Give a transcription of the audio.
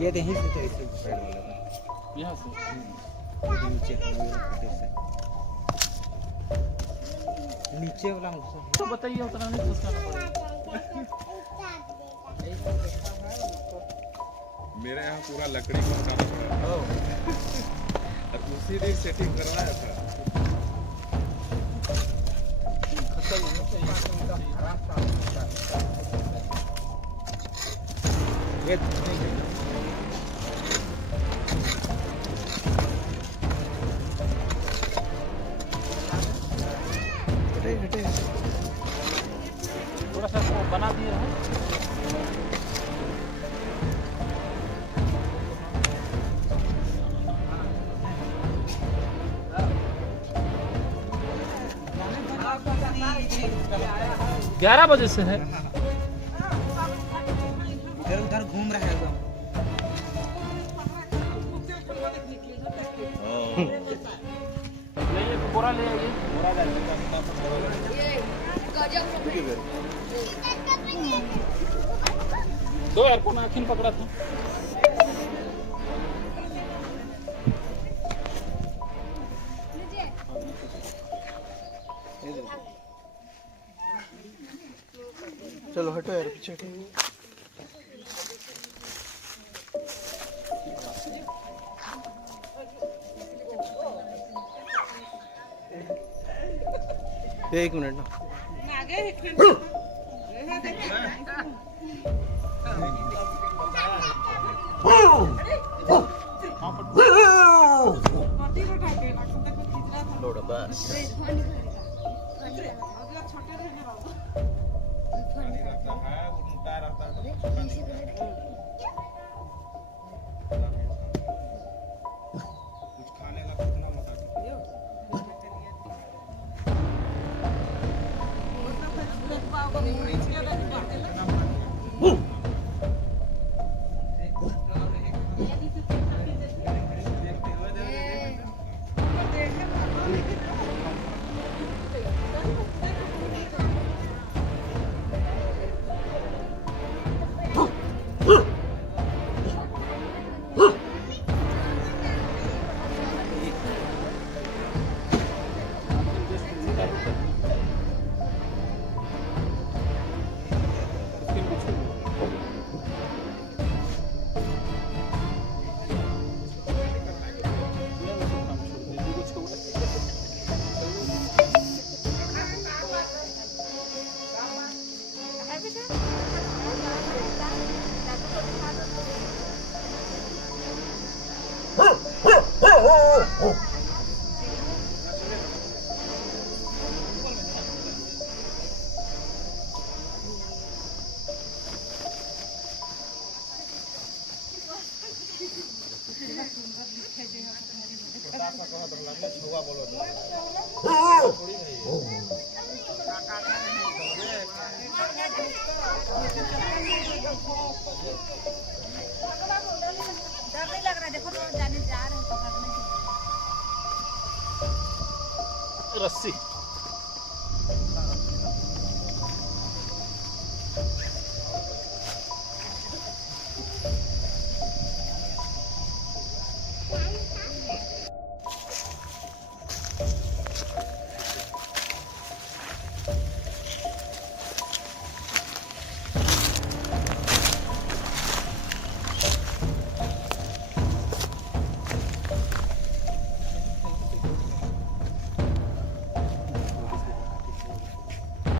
ये यहीं से तो ऐसे साइड वाला था यहाँ से नीचे नीचे वाला तो बताइए उतना नहीं सोचना पड़ेगा। मेरे यहाँ पूरा लकड़ी का काम पड़ा है और उसी दिन सेटिंग करवाया था। थोड़ा सा वो बना दिए हैं। ग्यारह बजे से है। इधर उधर घूम रहा है एकदम। ले बोरा ले आइए। दो यार को नाखिन पकड़ा था। चलो हटो यार पीछे एक मिनट ना बस रस्सी